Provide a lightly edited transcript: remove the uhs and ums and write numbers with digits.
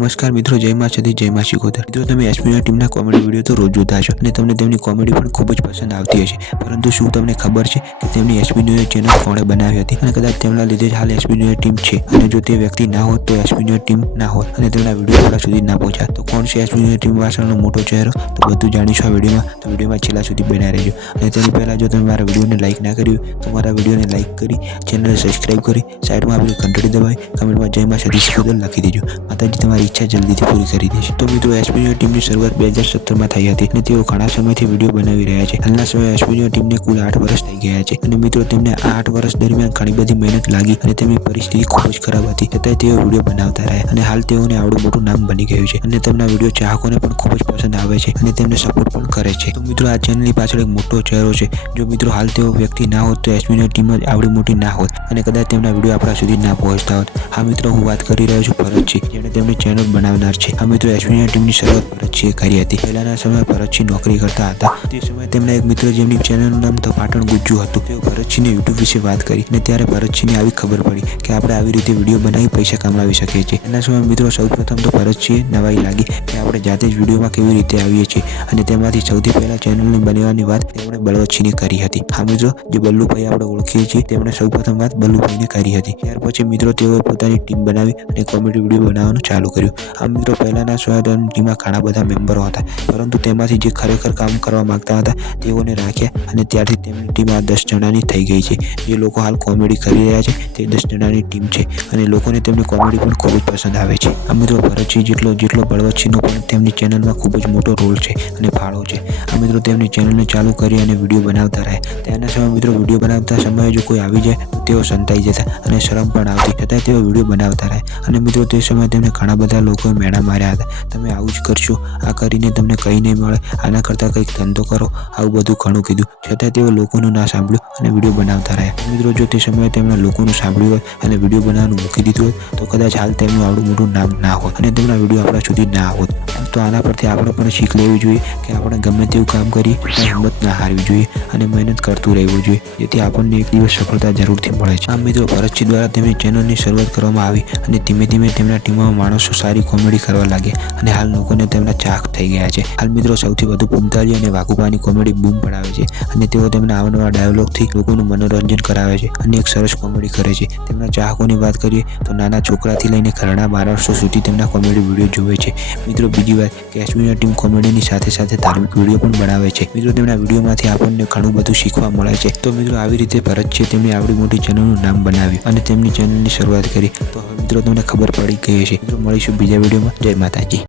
नमस्कार मित्रों, जय मां सती, जय मां शिकोतर। मित्रों, તમે એસપીની ટીમના કોમેડી વિડીયો તો રોજ જોતા હશો અને તમને તેમની કોમેડી પણ ખૂબ જ પસંદ આવતી હશે, પરંતુ શું તમને ખબર છે કે તેમની એસપીની ચેનલ કોણે બનાવી હતી અને કદાચ તેમના લીધે જ હાલ એસપીની ટીમ છે અને જો તે વ્યક્તિ ના હોત તો એસપીની ટીમ ના હોત અને તેમના વિડીયો આપણા સુધી ના પહોંચ્યા તો કોણ છે એસપીની ટીમ પાછળનો મોટો ચહેરો? તો બધું જાણીશું આ વિડીયોમાં, તો વિડીયોમાં છેલ્લા સુધી બન્યા રહેજો। અને તેની પહેલાં જો તમે મારા વિડીયોને લાઇક ના કર્યું તો મારા વિડીયોને લાઇક કરી ચેનલને સબસ્ક્રાઇબ કરી સાઈડમાં આપેલી ઘંટડી દબાવી કમેન્ટમાં જય માં સતી શિકોતર લખી દેજો। માતાજી તમારી ઈચ્છા જલ્દીથી પૂરી કરી દેશે। તો મિત્રો, એસપીની ટીમની શરૂઆત 2017માં થઈ હતી અને તેઓ ઘણા સમયથી વિડીયો બનાવી રહ્યા છે। હાલના સમયે એસપીની ટીમને કુલ 8 વર્ષ થઈ ગયા છે અને મિત્રો, તેમને આ 8 વર્ષ દરમિયાન ઘણી બધી મહેનત લાગી અને તેમની પરિસ્થિતિ ખૂબ જ ખરાબ હતી, છતાંય તેઓ વિડીયો બનાવતા રહ્યા અને હાલ તેઓને આવડું મોટું નામ બની ગયું છે અને તેમના વિડીયો ચાહકોને પણ ખૂબ જ પસંદ આવે છે અને તેમને સપોર્ટ પણ કરે છે। તો મિત્રો, આ ચેનલની પાછળ એક મોટો ચહેરો છે। જો મિત્રો હાલ તેઓ વ્યક્તિ ના હોત તો એસપીની ટીમ જ આવડી મોટી ના હોત અને કદાચ તેમના વિડીયો આપણા સુધી ના પહોંચતા હોત। હા મિત્રો, હું વાત કરી રહ્યો છું ભરતજી, જેણે તેમની ચેનલ બનાવનાર છે। આ મિત્રો, એસપીની ટીમની શરૂઆત ભરતજીએ કરી હતી। પહેલાના સમયે ભરતજી નોકરી કરતા હતા, તે સમયે તેમના એક મિત્ર જેમની ચેનલનું નામ તો પાટણ ગુજ્જુ હતું, તેઓ ભરતજીને યુટ્યુબ વિશે વાત કરી અને ત્યારે ભરતજીને આવી ખબર પડી કે આપણે આવી રીતે વિડીયો બનાવી પૈસા કમાવી શકીએ છીએ। એના સમયે મિત્રો, સૌપ્રથમ તો ભરતજીએ નવાઈ લાગી કે આપણે જાતે જ વિડીયોમાં કેવી રીતે આવીએ છીએ અને તેમાંથી સૌથી પહેલા ચેનલની બનાવવાની વાત તેમણે બળવંતસિંહને કરી હતી। હા મિત્રો, જે બલ્લુભાઈ આપણે ઓળખીએ છીએ તેમણે સૌપ્રથમ વાત બલ્લુભાઈને કરી હતી। ત્યાર પછી મિત્રો, તેઓએ પોતાની ટીમ બનાવી અને કોમેડી વિડીયો બનાવવાનું ચાલુ કર્યું। આ મિત્રો, પહેલાના સમયે ટીમમાં ઘણા બધા મેમ્બરો હતા, પરંતુ તેમાંથી જે ખરેખર કામ કરવા માંગતા હતા તેઓને રાખ્યા અને ત્યારથી તેમની ટીમ આ 10 જણાની થઈ ગઈ છે। જે લોકો હાલ કોમેડી કરી રહ્યા છે તે 10 જણાની ટીમ છે અને લોકોને તેમની કોમેડી પણ ખૂબ જ પસંદ આવે છે। આ મિત્રો, ભરતજી જેટલો બળવંતસિંહનો પણ તેમની ચેનલમાં ખૂબ જ મોટો રોલ છે અને ફાળો છે। આ મિત્રો, તેમની ચેનલને ચાલુ કરી અને વિડીયો બનાવતા રહ્યા। ત્યારના સમયે મિત્રો, વિડીયો બનાવતા સમયે જો કોઈ આવી જાય તો તેઓ સંતાઈ જતા અને શરમ પણ આવતી, છતાં તેઓ વિડીયો બનાવતા રહ્યા અને મિત્રો, તે સમયે તેમને ઘણા બધા લોકોએ મેણા માર્યા હતા, તમે આવું જ કરશો, આ કરીને તમને કંઈ નહીં મળે, આના કરતાં કંઈક ધંધો કરો, આવું બધું ઘણું કીધું, છતાં તેઓ લોકોનું ના સાંભળ્યું અને વિડીયો બનાવતા રહ્યા। મિત્રો, જો તે સમયે તેમણે લોકોનું સાંભળ્યું હોત અને વિડીયો બનાવવાનું મૂકી દીધું હોત તો કદાચ હાલ તેમનું આવડું મોટું નામ ના હોત અને તેમના વિડીયો આપણા સુધી ના હોત। તો આના પરથી આપણે પણ શીખ લેવી જોઈએ કે આપણે ગમે તેવું કામ કરીએ તો હિંમત ના હારવી જોઈએ અને મહેનત કરતું રહેવું જોઈએ, જેથી આપણને એક દિવસ સફળતા જરૂરથી મળે છે। આમ મિત્રો, ભરતજી દ્વારા તેમની ચેનલની શરૂઆત કરવામાં આવી અને ધીમે ધીમે તેમના ટીમમાં માણસો સારી કોમેડી કરવા લાગ્યા અને હાલ લોકોને તેમના ચાહક થઈ ગયા છે। હાલ મિત્રો, સૌથી વધુ પુમતાજી અને વાઘુબાની કોમેડી બૂમ પડાવે છે અને તેઓ તેમના અવનવા ડાયલોગથી લોકોનું મનોરંજન કરાવે છે અને એક સરસ કોમેડી કરે છે। તેમના ચાહકોની વાત કરીએ તો નાના છોકરાથી લઈને ઘરડા માણસો સુધી તેમના કોમેડી વિડીયો જોવે છે। મિત્રો, બીજી વાત કે એસપીની ટીમ કોમેડીની સાથે સાથે ધાર્મિક વિડીયો પણ બનાવે છે। મિત્રો, તેમના વિડીયોમાંથી આપણને ઘણું બધું શીખવા મળે છે। તો મિત્રો, આવી રીતે ભરતજીએ તેમની આવડી મોટી ચેનલનું નામ બનાવ્યું અને તેમની ચેનલની શરૂઆત કરી। તો હવે મિત્રો, તમને ખબર પડી ગઈ હશે। મિત્રો, મળીશું બીજા વિડીયોમાં। જય માતાજી।